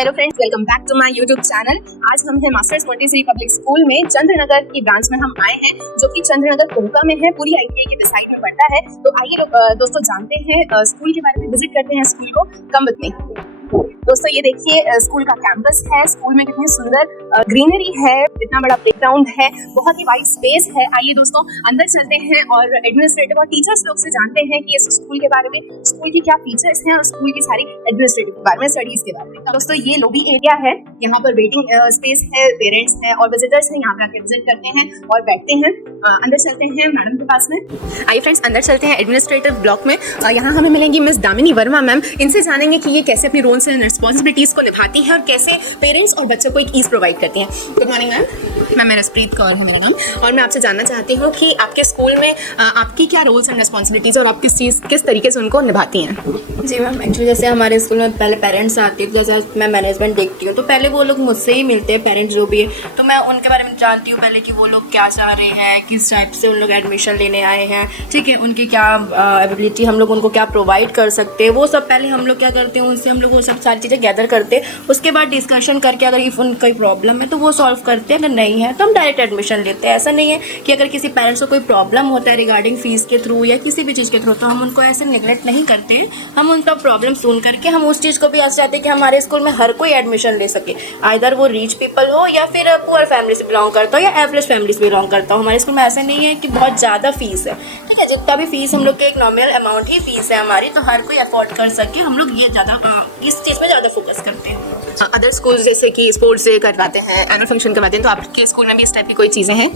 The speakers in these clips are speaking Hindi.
Hello friends, welcome back to my YouTube channel. आज हम हैं मास्टर्स मोंटेसरी पब्लिक स्कूल में चंद्रनगर की ब्रांच में हम आए हैं, जो कि चंद्रनगर कोहका में है, पूरी आईटीआई के साइड में पड़ता है। तो आइए दोस्तों जानते हैं स्कूल के बारे में, विजिट करते हैं स्कूल को। Come with me. दोस्तों ये देखिए स्कूल का कैंपस है। स्कूल में कितनी सुंदर ग्रीनरी है, इतना बड़ा प्लेग्राउंड है, बहुत ही वाइड स्पेस है। आइए दोस्तों अंदर चलते हैं और एडमिनिस्ट्रेटिव और टीचर्स लोग से जानते हैं कि इस स्कूल के बारे में, स्कूल के क्या फीचर्स हैं और स्कूल की सारी एडमिनिस्ट्रेटिव के बारे में, स्टडीज के बारे में। दोस्तों ये लॉबी एरिया है, यहाँ पर वेटिंग स्पेस है, पेरेंट्स हैं और विजिटर्स हैं, यहाँ पर आकर विजिट करते हैं और बैठते हैं। अंदर चलते हैं मैडम के पास में। आइए फ्रेंड्स अंदर चलते हैं एडमिनिस्ट्रेटिव ब्लॉक में। यहाँ हमें मिलेंगी मिस दामिनी वर्मा मैम। इनसे जानेंगे कि ये कैसे अपनी रोल्स एंड रिस्पॉन्सिबिलिटीज को निभाती हैं और कैसे पेरेंट्स और बच्चों को एक ईज प्रोवाइड करती हैं। Good morning ma'am. मैम मेरा रसप्रीत कौर है मेरा नाम, और मैं आपसे जानना चाहती हूँ कि आपके स्कूल में आपकी क्या रोल्स एंड रिस्पॉन्सिबिलिटीज और आप किस तरीके से उनको निभाती हैं। जी मैम, एक्चुअली जैसे हमारे स्कूल में पहले पेरेंट्स आते हैं, जैसे मैं मैनेजमेंट देखती हूँ तो पहले वो लोग मुझसे ही मिलते हैं, पेरेंट्स जो भी है, तो मैं उनके बारे में जानती हूँ पहले कि वो लोग क्या चाह रहे हैं, किस टाइप से उन लोग एडमिशन लेने आए हैं, ठीक है, उनकी क्या एबिलिटी, हम लोग उनको क्या प्रोवाइड कर सकते हैं, वो सब पहले हम लोग क्या करते हैं, उनसे हम लोग वो सब सारी चीज़ें गैदर करते हैं। उसके बाद डिस्कशन करके अगर इफ़ उनका कोई प्रॉब्लम है तो वो सॉल्व करते हैं, अगर नहीं है तो हम डायरेक्ट एडमिशन लेते हैं। ऐसा नहीं है कि अगर किसी पेरेंट्स को कोई प्रॉब्लम होता है रिगार्डिंग फीस के थ्रू या किसी भी चीज़ के थ्रू, तो हम उनको ऐसे निगलेक्ट नहीं करते हैं। हम उनका प्रॉब्लम सुन करके हम उस चीज़ को भी ऐसे चाहते हैं कि हमारे स्कूल में हर कोई एडमिशन ले सके, आइदर वो रिच पीपल हो या फिर पुअर फैमिली से बिलोंग करता हो या एवरेज फैमिली से बिलोंग करता हो। हमारे स्कूल में ऐसा नहीं है कि बहुत ज़्यादा फीस है, ठीक है, जितना भी फीस हम लोग के एक नॉमिनल अमाउंट ही फीस है हमारी, तो हर कोई अफोर्ड कर सके। हम लोग ये ज़्यादा इस चीज़ में ज़्यादा फोकस करते हैं। अदर स्कूल जैसे कि स्पोर्ट्स डे करवाते हैं, एनुअल फंक्शन करवाते हैं, तो आपके स्कूल में भी इस टाइप की कोई चीज़ें हैं?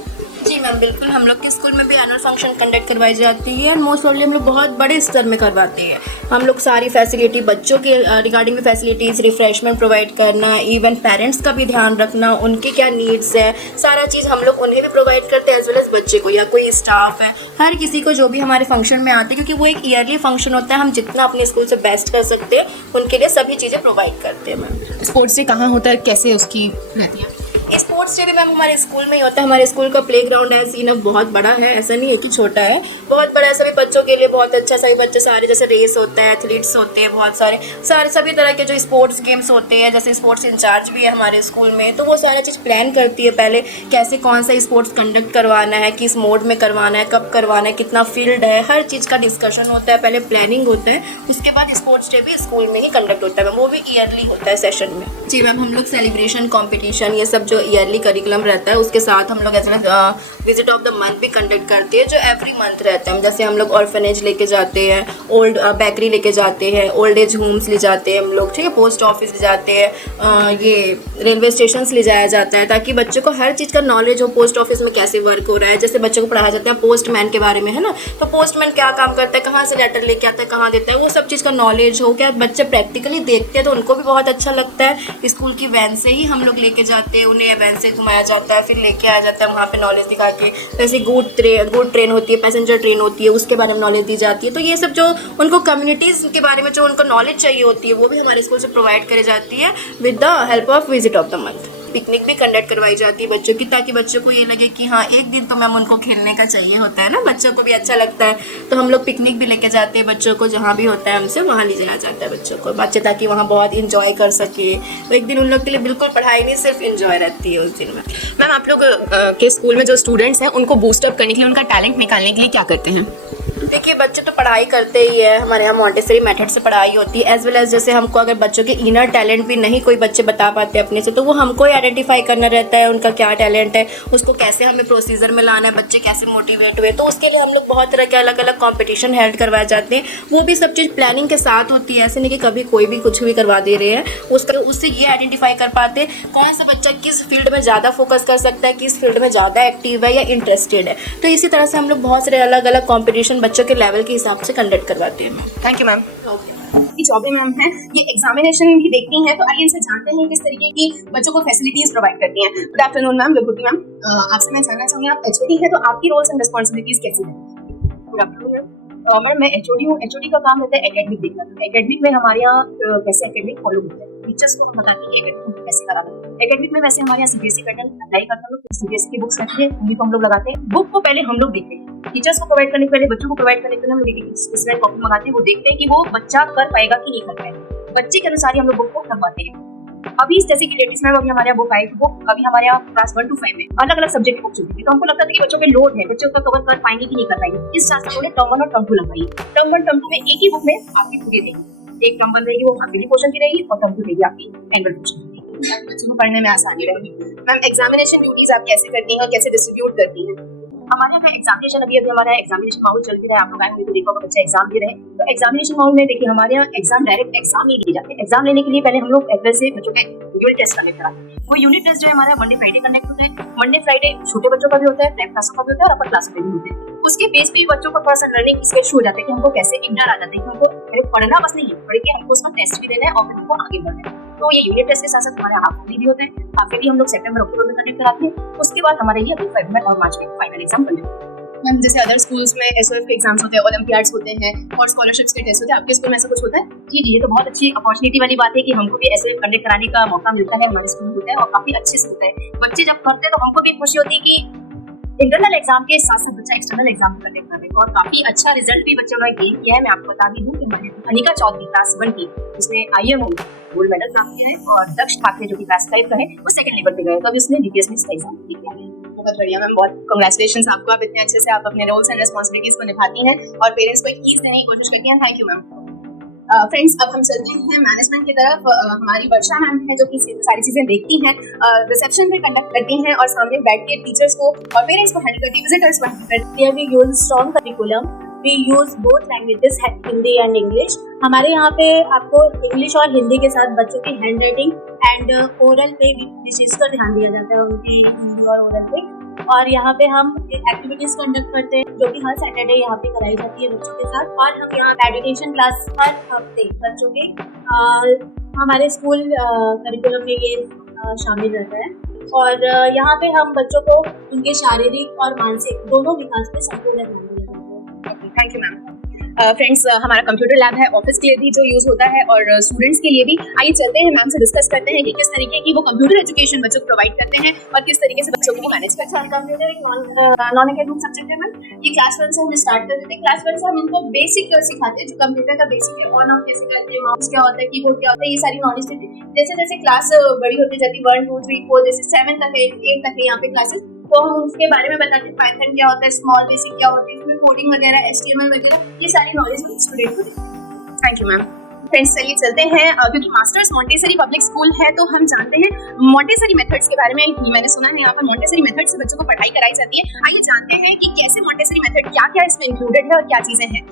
जी मैम, बिल्कुल, हम लोग के स्कूल में भी एनुअल फंक्शन कंडक्ट करवाई जाती है और मोस्ट ऑफली हम लोग बहुत बड़े स्तर में करवाते हैं। हम लोग सारी फैसिलिटी बच्चों के रिगार्डिंग में फैसिलिटीज़, रिफ्रेशमेंट प्रोवाइड करना, इवन पेरेंट्स का भी ध्यान रखना, उनके क्या नीड्स है, सारा चीज़ हम लोग उन्हें भी प्रोवाइड करते हैं, एज वेल एज बच्चे को या कोई स्टाफ है, हर किसी को जो भी हमारे फंक्शन में आते हैं, क्योंकि वो एक ईयरली फंक्शन होता है। हम जितना अपने स्कूल से बेस्ट कर सकते हैं उनके लिए सभी चीज़ें प्रोवाइड करते हैं। मैम स्पोर्ट्स डे कहाँ होता है, कैसे उसकी रहती है? स्पोर्ट्स डे भी मैम हमारे स्कूल में ही होता है। हमारे स्कूल का प्लेग्राउंड है, सीन अब बहुत बड़ा है, ऐसा नहीं है कि छोटा है, बहुत बड़ा है। सभी बच्चों के लिए बहुत अच्छा, सभी बच्चे सारे, जैसे रेस होता है, एथलीट्स होते हैं, बहुत सारे सभी तरह के जो स्पोर्ट्स गेम्स होते हैं, जैसे स्पोर्ट्स इंचार्ज भी है हमारे स्कूल में, तो वो सारा चीज़ प्लान करती है पहले, कैसे कौन सा स्पोर्ट्स कंडक्ट करवाना है, किस मोड में करवाना है, कब करवाना है, कितना फील्ड है, हर चीज़ का डिस्कशन होता है, पहले प्लानिंग होता है, उसके बाद स्पोर्ट्स डे भी स्कूल में ही कंडक्ट होता है मैम, वो भी ईयरली होता है सेशन में। जी मैम, हम लोग सेलिब्रेशन, कॉम्पिटिशन, ये सब जो ईयरली करिकुलम रहता है, उसके साथ हम लोग ऐसे विजिट ऑफ द मंथ भी कंडक्ट करते हैं, जो एवरी मंथ रहता है। जैसे हम लोग ऑर्फनेज लेके जाते हैं, ओल्ड बेकरी लेके जाते हैं, ओल्ड एज होम्स ले जाते हैं हम लोग, ठीक है, पोस्ट ऑफिस ले जाते हैं, ये रेलवे स्टेशन ले जाया जाता है, ताकि बच्चों को हर चीज़ का नॉलेज हो, पोस्ट ऑफिस में कैसे वर्क हो रहा है। जैसे बच्चों को पढ़ाया जाता है पोस्टमैन के बारे में, है ना, तो पोस्टमैन क्या काम करता है, कहाँ से लेटर लेके आता है, कहाँ देता है, वो सब चीज़ का नॉलेज हो। क्या बच्चे प्रैक्टिकली देखते हैं तो उनको भी बहुत अच्छा लगता है। स्कूल की वैन से ही हम लोग लेके जाते हैं उन्हें, वैन से घुमाया जाता है, फिर लेके आ जाता है वहाँ पे नॉलेज दिखा के। वैसे गुड ट्रेन होती है, पैसेंजर ट्रेन होती है, उसके बारे में नॉलेज दी जाती है। तो ये सब जो उनको कम्युनिटीज़ के बारे में जो उनको नॉलेज चाहिए होती है, वो भी हमारे स्कूल से प्रोवाइड करी जाती है with the help of visit of the month. Picnic भी कंडक्ट करवाई जाती है बच्चों की, ताकि बच्चों को ये लगे कि हाँ एक दिन तो मैम उनको खेलने का चाहिए होता है ना, बच्चों को भी अच्छा लगता है। तो हम लोग पिकनिक भी लेके जाते हैं बच्चों को, जहाँ भी होता है हमसे वहाँ ले जाया जाता है बच्चों को, बच्चे ताकि वहाँ बहुत इंजॉय कर सके। तो एक दिन उन लोग के लिए बिल्कुल पढ़ाई नहीं, सिर्फ इंजॉय रहती है उस दिन में। मैम आप लोग के स्कूल में जो स्टूडेंट्स हैं उनको बूस्टअप करने के लिए, उनका टैलेंट निकालने के लिए क्या करते हैं? देखिए, बच्चे तो पढ़ाई करते ही है, हमारे यहाँ मॉन्टेसरी मेथड से पढ़ाई होती है, एज वेल एज जैसे हमको अगर बच्चों के इनर टैलेंट भी नहीं कोई बच्चे बता पाते अपने से, तो वो हमको आइडेंटिफाई करना रहता है उनका क्या टैलेंट है, उसको कैसे हमें प्रोसीजर में लाना है, बच्चे कैसे मोटिवेट हुए। तो उसके लिए हम लोग बहुत तरह के अलग अलग कॉम्पिटिशन हेल्ड करवाए जाते हैं, वो भी सब चीज़ प्लानिंग के साथ होती है। ऐसे नहीं कि कभी कोई भी कुछ भी करवा दे रहे हैं, उससे ये आइडेंटिफाई कर पाते हैं कौन सा बच्चा किस फील्ड में ज़्यादा फोकस कर सकता है, किस फील्ड में ज़्यादा एक्टिव है या इंटरेस्टेड है। तो इसी तरह से हम लोग बहुत सारे अलग अलग कॉम्पिटिशन बच्चों के लेवल के हिसाब से कंडक्ट करवाते हैं। Thank you ma'am. Okay. Choubey ma'am हैं, ये एग्जामिनेशन भी देखती हैं, तो आइए इनसे जानते हैं किस तरीके की बच्चों को फैसिलिटीज प्रोवाइड करती हैं। गुड आफ्टरनून मैम, विभूति मैम, आपसे मैं जानना चाहूँगी आप एचओडी है तो आपकी रोल्स एंड रिस्पॉन्सिबिलिटीज कैसी हैं? गुड आफ्टरनून मैम, मैं एचओडी हूँ। एचओडी का काम रहता है एकेडमिक देखना। एकेडमिक में हमारे यहाँ कैसे एकेडमिक फॉलो होता है, टीचर्स को हम बताते हैं एकेडमिक कैसे कराना है। एकेडमिक में वैसे हमारे यहाँ सीबीएसई पैटर्न अप्लाई करते हैं, सीबीएसई की बुक्स रखते हैं, उन्हीं को हम लोग लगाते हैं। बुक को पहले हम लोग देखते हैं, टीचर्स को प्रोवाइड करने के पहले बच्चों को प्रोवाइड करने के पहले हम लोग स्पेसिफाइड कॉपी मंगाते हैं, वो देखते हैं कि वो बच्चा कर पाएगा कि नहीं कर पाएगा। बच्चे के अनुसार ही हम लोग बुक को लगवाते हैं। अभी जैसे कि लेटेस्ट मैम अभी हमारे यहाँ बुक आई थी, बुक अभी हमारे यहाँ क्लास 1 to 5 में अलग अलग सब्जेक्ट की बुक चलती थी, तो हमको लगता था कि बच्चों पे लोड है, बच्चों को कवर कर पाएंगे कि नहीं कर पाएंगे। इस चांस में टर्म 1 और टर्म 2 लगवाई। टर्म 1 टर्म 2 में एक ही बुक में आपकी पूरी रहेगी, एक टर्म 1 रहेगी वो हाफिली पोर्शन की रहेगी और टर्म 2 रहेगी आपकी एनुअल पोर्शन की, ताकि बच्चों को पढ़ने में आसानी रहे। मैम एग्जामिनेशन ड्यूटीज आप कैसे करती हैं और कैसे डिस्ट्रीब्यूट करती हैं? हमारे यहाँ एग्जामिनेशन अभी हमारा एग्जामिनेशन माहौल चल भी रहा है, आप लोग आए होंगे तो देखो बच्चे एग्जाम दे रहे हैं। तो एग्जामिनेशन माहौल में देखिए हमारे यहाँ एग्जाम डायरेक्ट एग्जाम नहीं लिए जाते। एग्जाम लेने के लिए पहले हम लोग अप्रैल से बच्चों के यूनिट टेस्ट कंडक्ट कराते हैं। वो यूनिट टेस्ट जो है हमारा मंडे फ्राइडे कंडक्ट होता है। मंडे फ्राइडे छोटे बच्चों का भी होता है, प्राइम क्लासों का भी होता है और अपर क्लासों का भी होता है। उसके बेस पे बच्चों को थोड़ा सा लर्निंग स्किल शुरू हो जाता है कि हमको कैसे एक डर आ जाता है कि हमको सिर्फ पढ़ना बस नहीं है, पढ़ के हमको उसका टेस्ट भी देना है और फिर हमको आगे बढ़ना है। तो ये यूनिट टेस्ट के साथ साथ हमारे हाफ ईयरली भी होते हैं। हाफ ईयरली हम लोग सितंबर अक्टूबर में कंडक्ट कराते हैं। उसके बाद हमारे ये अभी फरवरी और मार्च में फाइनल एग्जाम कंडक्ट होते हैं। मैम जैसे अदर स्कूल्स में एसओएफ के एग्जाम्स होते हैं, ओलंपियाड्स होते हैं और स्कॉलरशिप्स के टेस्ट होते हैं, आपके स्कूल में ऐसा कुछ होता है? जी, ये तो बहुत अच्छी अपॉर्चुनिटी वाली बात है कि हमको भी ऐसे कंडक्ट कराने का मौका मिलता है, हमारे स्कूल में होता है और काफी अच्छे से होता है। बच्चे जब पढ़ते हैं तो हमको भी खुशी होती है कि इंटरनल एग्जाम के साथ साथ बच्चा एक्सटर्नल एग्जाम कंडक्ट कर रहे हैं और काफी अच्छा रिजल्ट भी बच्चों ने गेन किया है। मैं आपको बता दी हूँ कि हमारे अनिका चौधरी क्लास 1 की, उसने IMO में गोल्ड मेडल प्राप्त किया है और दक्ष ठाकरे जो कि क्लास 5 का है वो सेकंड लेवल पे गए, तो अभी उसने DPS में इसका एग्जाम दिया है। बहुत बढ़िया मैम, बहुत कांग्रेचुलेशंस आपको, आप इतने अच्छे से आप अपने रोल्स एंड रिस्पांसिबिलिटीज को निभाती हैं और पेरेंट्स को एक ईज देने की कोशिश करती हैं। Thank you ma'am. फ्रेंड्स अब हम चलते हैं मैनेजमेंट की तरफ। हमारी वर्षा मैम है जो कि सारी चीजें देखती हैं, रिसेप्शन में कंडक्ट करती हैं और सामने बैठ के टीचर्स को और पेरेंट्स को हैंडल करती है, विजिटर्स को हैंडल करती है। We use strong curriculum. We use both languages, Hindi and English. हमारे यहाँ पे आपको इंग्लिश और हिंदी के साथ बच्चों की हैंड राइटिंग एंड ओरल पे विशेष कर ध्यान दिया जाता है, उनकी हिंदी और ओरल पे। और यहाँ पे हम एक्टिविटीज कंडक्ट करते हैं जो कि हर सैटरडे यहाँ पे कराई जाती है बच्चों के साथ। और हम यहाँ मेडिटेशन क्लास हर हफ्ते बच्चों के हमारे स्कूल करिकुलम में ये शामिल रहता है। और यहाँ पे हम बच्चों को उनके शारीरिक और मानसिक दोनों विकास पे संपूर्ण ध्यान दिया जाता है। Thank you ma'am. फ्रेंड्स हमारा कंप्यूटर लैब है ऑफिस के लिए भी जो यूज होता है और स्टूडेंट्स के लिए भी। आइए चलते हैं मैम से डिस्कस करते हैं कि किस तरीके की वो कंप्यूटर एजुकेशन बच्चों को प्रोवाइड करते हैं और किस तरीके से बच्चों को वो मैनेज करते हैं। कंप्यूटर एक नॉन एकेडमिक सब्जेक्ट है मैम। ये क्लास 1 से हम स्टार्ट कर देते हैं। क्लास 1 से हम इनको बेसिक सिखाते हैं, जो कंप्यूटर का बेसिक है, ऑन ऑफ कैसे करते हैं, माउस क्या होता है, कीबोर्ड क्या होता है, ये सारी नॉलेज देते हैं। जैसे जैसे क्लास बड़ी होती जाती है 1 2 3 4 जैसे 7 तक है, 8 तक है यहाँ पे क्लासेस, तो हम उसके बारे में बताते हैं। पाइथन क्या होता है, स्मॉल बेसिक क्या होती है, इसमें कोडिंग वगैरह, HTML वगैरह, ये सारी नॉलेज हम स्टूडेंट को देते हैं। Thank you ma'am. फ्रेंड्स चलिए चलते हैं, क्योंकि मास्टर्स मॉन्टेसरी पब्लिक स्कूल है तो हम जानते हैं मॉन्टेसरी मेथड्स के बारे में। मैंने सुना है यहाँ पर मॉन्टेसरी मेथड से बच्चों को पढ़ाई कराई जाती है। आइए जानते हैं कि कैसे मॉन्टेसरी मेथड, क्या क्या इसमें इंक्लूडेड है और क्या चीजें हैं।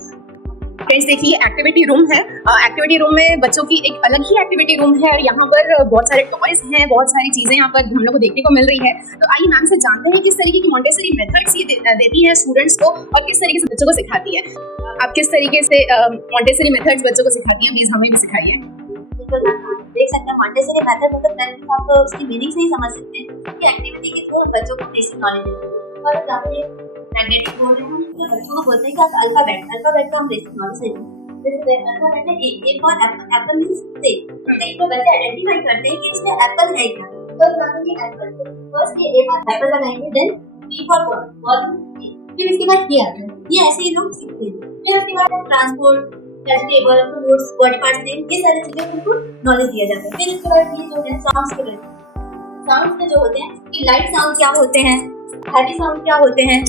फ्रेंड्स देखिए एक्टिविटी रूम है। एक्टिविटी रूम में बच्चों की एक अलग ही एक्टिविटी रूम है और यहाँ पर बहुत सारे टॉयज हैं, बहुत सारी चीजें यहाँ पर हम लोग को देखने को मिल रही है। तो आइए मैम से जानते हैं किस तरीके की मॉन्टेसरी मेथड्स ये देती है स्टूडेंट्स को और किस तरीके से बच्चों को सिखाती है। आप किस तरीके से मॉन्टेसरी मेथड्स बच्चों को सिखाती हैं, प्लीज हमें भी सिखाइए। देख सकते हैं मॉन्टेसरी मेथड मतलब पहले आप उसकी मीनिंग नहीं समझ सकते कि एक्टिविटी के थ्रू बच्चों को बेसिक नॉलेज देते हैं। और जहाँ पे मैग्नेटिक बोर्ड है, हम तो बच्चों को बोलते हैं कि आप अल्फाबेट का हम बेसिक नॉलेज देते हैं। जैसे अल्फाबेट में एक और एप्पल मींस से, तो इसको बच्चे आइडेंटिफाई करते हैं कि इसमें एप्पल है क्या। तो एग्जांपल ये एप्पल, फर्स्ट ये ए फॉर एप्पल लगाएंगे, देन बी फॉर बॉल, फिर इसके बाद ये आता है। ये ऐसे ही लोग सीखते हैं। फिर उसके बाद transport, vegetable, fruits, body parts, ये सारी चीजें उनको नॉलेज दिया जाता है। फिर उसके बाद ये जो है साउंड्स के बारे में, साउंड्स के जो होते हैं कि लाइट साउंड क्या होते हैं, हैवी साउंड क्या होते हैं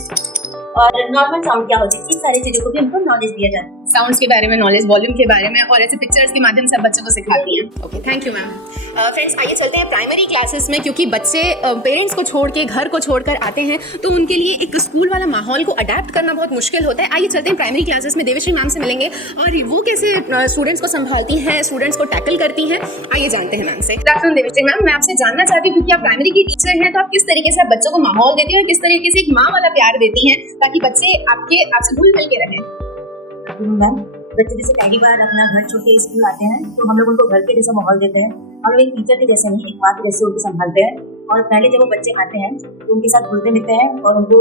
और नॉर्मल साउंड क्या होते हैं, इस सारी चीजों को भी उनको नॉलेज दिया जाता है। साउंड्स के बारे में नॉलेज, वॉल्यूम के बारे में और ऐसे पिक्चर्स के माध्यम से बच्चों को सिखाती हैं। Okay thank you ma'am. Friends आइए चलते हैं प्राइमरी क्लासेस में, क्योंकि बच्चे पेरेंट्स को छोड़ के घर को छोड़कर आते हैं तो उनके लिए एक स्कूल वाला माहौल को अडेप्ट करना बहुत मुश्किल होता है। आइए चलते हैं प्राइमरी क्लासेस में, देवश्री मैम से मिलेंगे और वो कैसे स्टूडेंट्स को संभालती हैं, स्टूडेंट्स को टैकल करती हैं। आइए जानते हैं मैम से। गुड आफ्टरनून देवश्री मैम, मैं आपसे जानना चाहती हूँ क्योंकि आप प्राइमरी की टीचर हैं तो आप किस तरीके से बच्चों को माहौल देती हैं और किस तरीके से एक माँ वाला प्यार देती हैं ताकि बच्चे आपसे घुल मिल के रहें। मैम बच्चे जैसे पहली बार अपना घर छोड़ के स्कूल आते हैं तो हम लोग उनको घर के जैसा माहौल देते हैं। हम लोग एक टीचर के जैसे नहीं, एक माँ के जैसे उनको संभालते हैं। और पहले जब वो बच्चे आते हैं तो उनके साथ घुलते मिलते हैं और उनको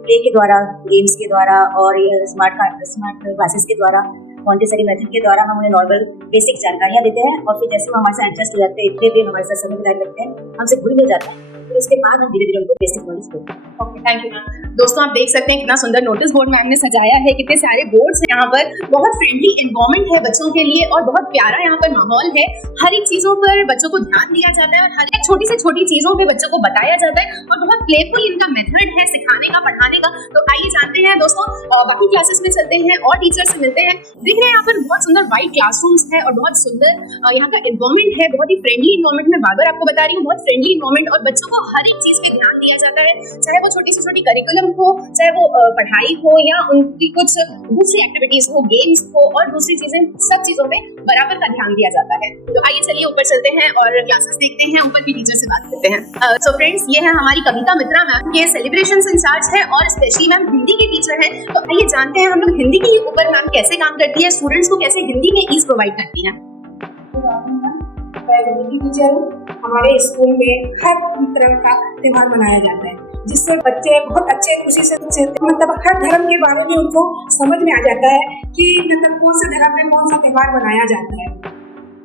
प्ले के द्वारा, गेम्स के द्वारा और स्मार्ट क्लासेस के द्वारा, मॉन्टेसरी मेथड के द्वारा हम उन्हें नॉर्मल बेसिक जानकारियाँ देते हैं। और फिर जैसे वो हमारे साथ एडजस्ट हो जाते हैं, इतने देर हमारे साथ समय बिताने लगते हैं, हमसे घुल मिल जाते हैं, फिर उसके बाद हम धीरे धीरे उनको बेसिक नॉलेज देते हैं। Okay, thank you ma'am. दोस्तों आप देख सकते हैं कितना सुंदर नोटिस बोर्ड मैम ने सजाया है, कितने सारे बोर्ड्स हैं यहाँ पर, बहुत फ्रेंडली एनवायरनमेंट है बच्चों के लिए और बहुत प्यारा यहाँ पर माहौल है। हर एक चीजों पर बच्चों को ध्यान दिया जाता है और हर एक छोटी से छोटी चीजों पे बच्चों को बताया जाता है और बहुत प्लेफुल इनका मेथड है सिखाने का, पढ़ाने का। तो आइए जानते हैं दोस्तों, बाकी क्लासेस में चलते हैं और टीचर से मिलते हैं। दिख रहे हैं यहाँ पर बहुत सुंदर वाइट क्लासरूम्स है और बहुत सुंदर यहाँ का एनवायरनमेंट है, बहुत ही फ्रेंडली एनवायरनमेंट। मैं बार-बार आपको बता रही हूँ, बहुत फ्रेंडली एनवायरनमेंट और बच्चों को हर एक चीज पे ध्यान दिया जाता है, चाहे वो छोटी से छोटी करिकुलम हो, चाहे वो पढ़ाई हो या उनकी कुछ दूसरी एक्टिविटीज हो, गेम्स हो और दूसरी चीजें, सब चीजों पे बराबर का ध्यान दिया जाता है। तो आइए चलिए ऊपर चलते हैं और क्लासेस देखते हैं, ऊपर की टीचर से बात करते हैं। सो फ्रेंड्स, ये है हमारी कविता मित्रा मैम, ये सेलिब्रेशंस इंचार्ज है और स्पेशली मैम हिंदी की टीचर है। तो आइए जानते हैं हम लोग हिंदी के ऊपर मैम कैसे काम करती है, स्टूडेंट्स को कैसे हिंदी में ईज प्रोवाइड करती है। मैं हिंदी की टीचर हूँ। हमारे स्कूल में हर तरह का त्योहार मनाया जाता है, जिससे बच्चे बहुत अच्छे खुशी से मतलब हर धर्म के बारे में उनको समझ में आ जाता है कि मतलब कौन सा धर्म में कौन सा त्योहार मनाया जाता है।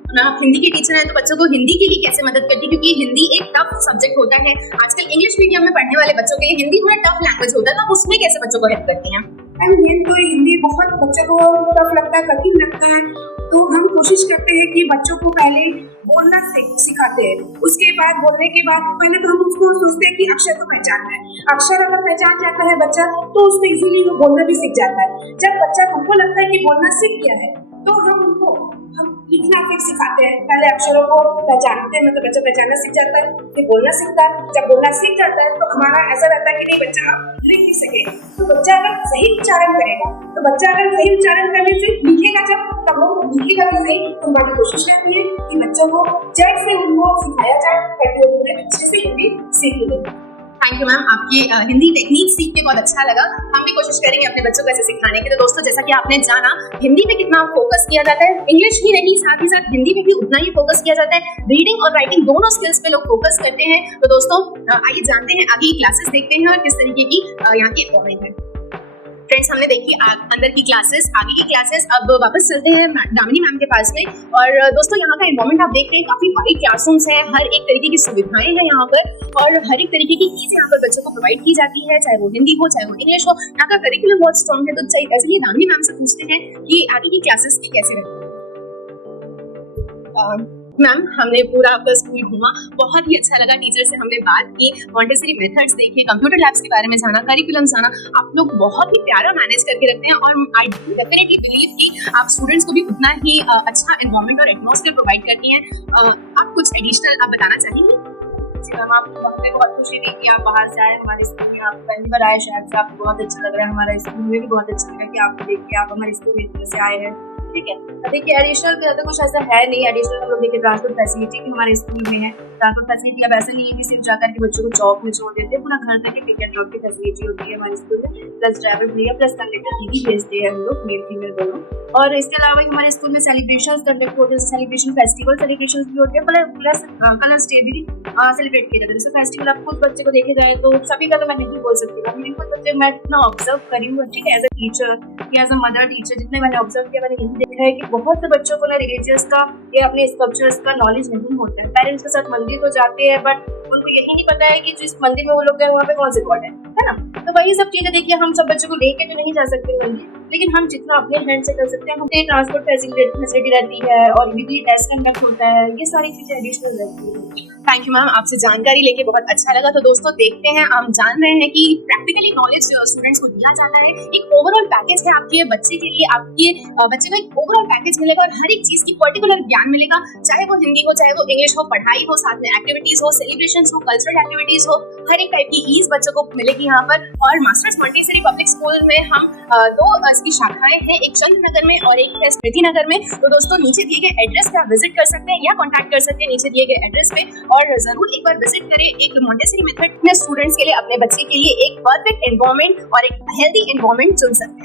मैम आप हिंदी के टीचर हैं तो बच्चों को हिंदी के लिए कैसे मदद करती है, क्योंकि हिंदी एक टफ सब्जेक्ट होता है। आजकल इंग्लिश मीडियम में पढ़ने वाले बच्चों के लिए हिंदी थोड़ा टफ लैंग्वेज होता है, तो उसमें कैसे बच्चों को हेल्प करती हैं? मैम ये तो हिंदी बहुत बच्चों को टफ लगता है, कठिन लगता है, तो हम कोशिश करते हैं कि बच्चों को पहले बोलना सिखाते हैं। उसके बाद बोलने के बाद पहले तो हम उसको सोचते हैं कि अक्षर को पहचानना है। अक्षर अगर पहचान जाता है बच्चा तो उसको इजीली वो बोलना भी सीख जाता है। जब बच्चा हमको लगता है कि बोलना सीख गया है तो हम लिखना फिर सिखाते हैं। पहले अक्षरों को पहचानते हैं, मतलब बच्चा पहचानना सीख जाता है, फिर बोलना सीखता है। जब बोलना सीख जाता है तो हमारा ऐसा रहता है कि नहीं बच्चा लिख भी सके। तो बच्चा अगर सही उच्चारण करेगा, तो बच्चा अगर सही उच्चारण करने से लिखेगा तब वो लिखेगा भी सही। तो हमारी कोशिश रहती है कि बच्चों को जड़ से उनको सिखाया जाए ताकि वो पूरे अच्छे से हिंदी सीख ले। थैंक यू मैम, आपकी हिंदी टेक्निक सीख के बहुत अच्छा लगा। हम भी कोशिश करेंगे अपने बच्चों को ऐसे सिखाने की। तो दोस्तों जैसा कि आपने जाना हिंदी पे कितना फोकस किया जाता है, इंग्लिश ही नहीं साथ ही साथ हिंदी पे भी उतना ही फोकस किया जाता है। रीडिंग और राइटिंग दोनों स्किल्स पे लोग फोकस करते हैं। तो दोस्तों आइए जानते हैं, आगे की क्लासेस देखते हैं और किस तरीके की यहाँ की इन्वॉल्वमेंट है। फ्रेंड्स हमने देखी अंदर की क्लासेस, आगे की क्लासेस। अब वापस चलते हैं दामिनी मैम के पास में। और दोस्तों यहाँ का एनवायरनमेंट आप देख रहे हैं, काफी वाइड क्लासरूम्स है, हर एक तरीके की सुविधाएं हैं यहाँ पर और हर एक तरीके की चीजें यहाँ पर बच्चों को प्रोवाइड की जाती है, चाहे वो हिंदी हो चाहे वो इंग्लिश हो। यहाँ का करिकुलम बहुत स्ट्रॉन्ग है। तो ऐसे ही दामिनी मैम से पूछते हैं कि आगे की क्लासेस की कैसे रहती है। मैम हमने पूरा आपका स्कूल घूमा, बहुत ही अच्छा लगा, टीचर से हमने बात की, मॉन्टेसरी मेथड्स देखे, कंप्यूटर लैब्स के बारे में जाना, करिकुलम जाना। आप लोग बहुत ही प्यारा मैनेज करके रखते हैं और आई डेफिनेटली बिलीव कि आप स्टूडेंट्स को भी उतना ही अच्छा एनवायरनमेंट और एटमॉस्फेयर प्रोवाइड करती हैं। आप कुछ एडिशनल आप बताना चाहेंगे? जी मैम, आपको बहुत बहुत खुशी हुई कि आप बाहर से आए हमारे स्कूल में। आप पहली बार आए शायद से, आपको बहुत अच्छा लग रहा है हमारा स्कूल। में भी बहुत अच्छा लगा कि आपको देख के आप हमारे स्कूल में इस तरह से आए हैं। ठीक है, देखिए एडिशनल तो कुछ ऐसा है नहीं। एडिशनल हम लोग देखिए ट्रांसपोर्ट फैसिलिटी भी हमारे स्कूल में है। ट्रांसपोर्ट फैसिलिटी अब ऐसा नहीं है कि सिर्फ जाकर के बच्चों को चौक में छोड़ देते हैं, पूरा घर तक पिक एंड ड्रॉप की फैसिलिटी होती है हमारे स्कूल में। प्लस ड्राइवर भैया प्लस कंडक्टर दीदी भेजते हैं हम लोग, मेल फीमेल दोनों। और इसके अलावा हमारे स्कूल में सेलिब्रेशन कंडक्ट होते हैं, सेलिब्रेशन फेस्टिवल सेलिब्रेशन भी होते हैं, प्लस कलर्स डे भी सेलिब्रेट किया जाता है। जैसे फेस्टिवल आप कुछ बच्चे को देखे जाए तो सभी का तो मैं नहीं बोल सकती हूँ, कुछ बच्चे मैं इतना ऑब्जर्व करी हूँ, ठीक है, एज अ टीचर या एज अ मदर टीचर, जितने मैंने ऑब्जर्व किया मैंने यही देखा है कि बहुत से बच्चों को ना रिलीजियस का या अपने स्कल्पचर्स का नॉलेज नहीं होता है। पेरेंट्स के साथ मंदिर तो जाते हैं बट उनको यही नहीं पता है कि जिस मंदिर में वो लोग गए वहाँ पे कौन से गॉड है ना। तो वही सब चीजें देखिए, हम सब बच्चों को लेके तो नहीं जा सकते मंदिर, लेकिन हम जितना अपने हैंड से कर सकते हैं। हमें ट्रांसपोर्ट फैसिलिटी रहती है और वीकली टेस्ट कंडक्ट होता है, ये सारी चीजें एडिशनल रहती है। थैंक यू मैम, आपसे जानकारी लेके बहुत अच्छा लगा। तो दोस्तों देखते हैं, हम जान रहे हैं कि प्रैक्टिकली नॉलेज स्टूडेंट्स को दिया जाता है। एक ओवरऑल पैकेज है आपके बच्चे के लिए, आपके बच्चे को एक ओवरऑल पैकेज मिलेगा और हर एक चीज की पर्टिकुलर ज्ञान मिलेगा, चाहे वो हिंदी हो चाहे वो इंग्लिश हो, पढ़ाई हो, साथ में एक्टिविटीज हो, सेलिब्रेशंस हो, कल्चरल एक्टिविटीज हो, हर एक टाइप की ईज बच्चों को मिलेगी यहाँ पर। और मास्टर्स मॉन्टेसरी पब्लिक स्कूल में हम दो इसकी शाखाएं हैं, एक चंद्र नगर में और एक है स्मृति नगर में। तो दोस्तों नीचे दिए गए एड्रेस पे आप विजिट कर सकते हैं या कॉन्टैक्ट कर सकते हैं नीचे दिए गए एड्रेस पे, और जरूर एक बार विजिट करें। एक मॉन्टेसरी मेथड में स्टूडेंट्स के लिए, अपने बच्चे के लिए एक परफेक्ट एनवायरनमेंट और एक हेल्दी एनवायरनमेंट चुन सकते हैं।